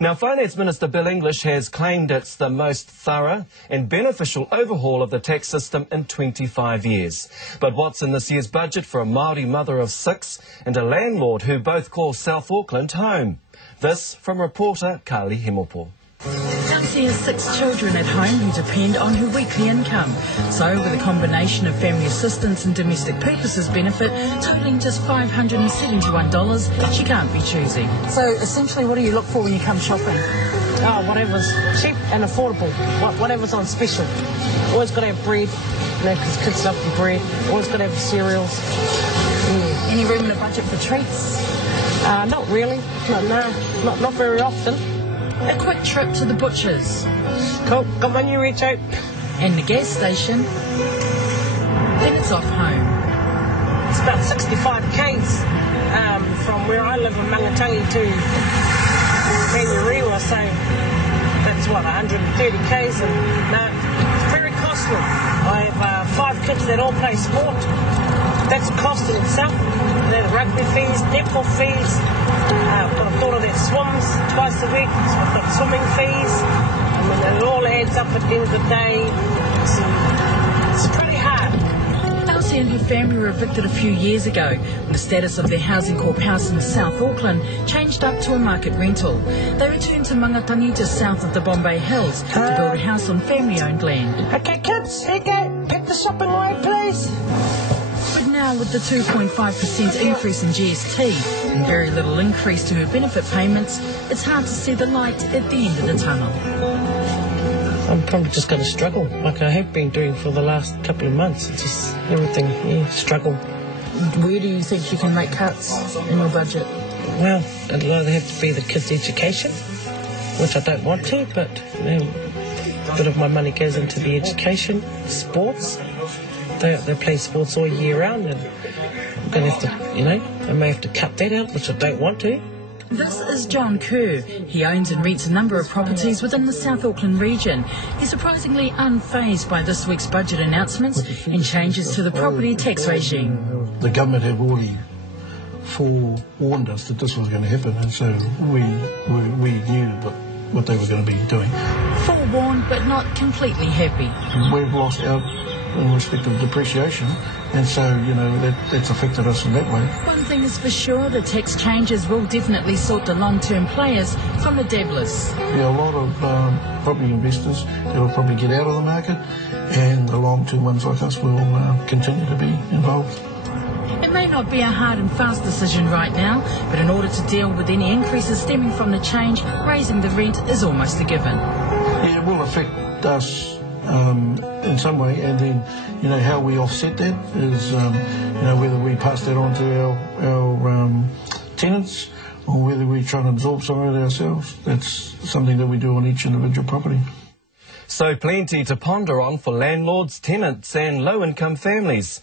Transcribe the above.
Now, Finance Minister Bill English has claimed it's the most thorough and beneficial overhaul of the tax system in 25 years. But what's in this year's budget for a Māori mother of 6 and a landlord who both call South Auckland home? This from reporter Karley Hemopo. Elsie has 6 children at home who depend on her weekly income. So, with a combination of family assistance and domestic purposes benefit totalling just $571, she can't be choosy. So, essentially, what do you look for when you come shopping? Oh, whatever's cheap and affordable. Whatever's on special. Always got to have bread, because kids love the bread. Always got to have cereals. Any room in the budget for treats? Not really. Not very often. A quick trip to the butcher's. Cool, got my new reach out. And the gas station. Then it's off home. It's about 65 k's from where I live in Mangatangi to Manurewa, so that's what, 130 k's, and it's very costly. I have 5 kids that all play sport. That's a cost in itself. They have rugby fees, netball fees. I've got a daughter that swims twice a week, so I've got swimming fees. I mean, it all adds up at the end of the day. It's pretty hard. Elsie and her family were evicted a few years ago when the status of their housing corp house in South Auckland changed up to a market rental. They returned to Mangatangi just south of the Bombay Hills to build a house on family-owned land. Okay, kids, here you go. Pick the shopping away, please. But now, with the 2.5% increase in GST and very little increase to her benefit payments, it's hard to see the light at the end of the tunnel. I'm probably just going to struggle, like I have been doing for the last couple of months. It's just everything, struggle. Where do you think you can make cuts in your budget? Well, it'll either have to be the kids' education, which I don't want to, but a bit of my money goes into the education, sports. They play sports all year round, and I'm going to have to, I may have to cut that out, which I don't want to. This is John Kerr. He owns and rents a number of properties within the South Auckland region. He's surprisingly unfazed by this week's budget announcements and changes to the property tax regime. The government have already forewarned us that this was going to happen, and so we knew what they were going to be doing. Forewarned, but not completely happy. We've lost out in respect of depreciation, and so, that's affected us in that way. One thing is for sure, the tax changes will definitely sort the long-term players from the dabblers. There are a lot of property investors that will probably get out of the market, and the long-term ones like us will continue to be involved. It may not be a hard and fast decision right now, but in order to deal with any increases stemming from the change, raising the rent is almost a given. Yeah, it will affect us in some way, and then how we offset that is whether we pass that on to our tenants or whether we try and absorb some of it ourselves. That's something that we do on each individual property. So plenty to ponder on for landlords, tenants and low-income families.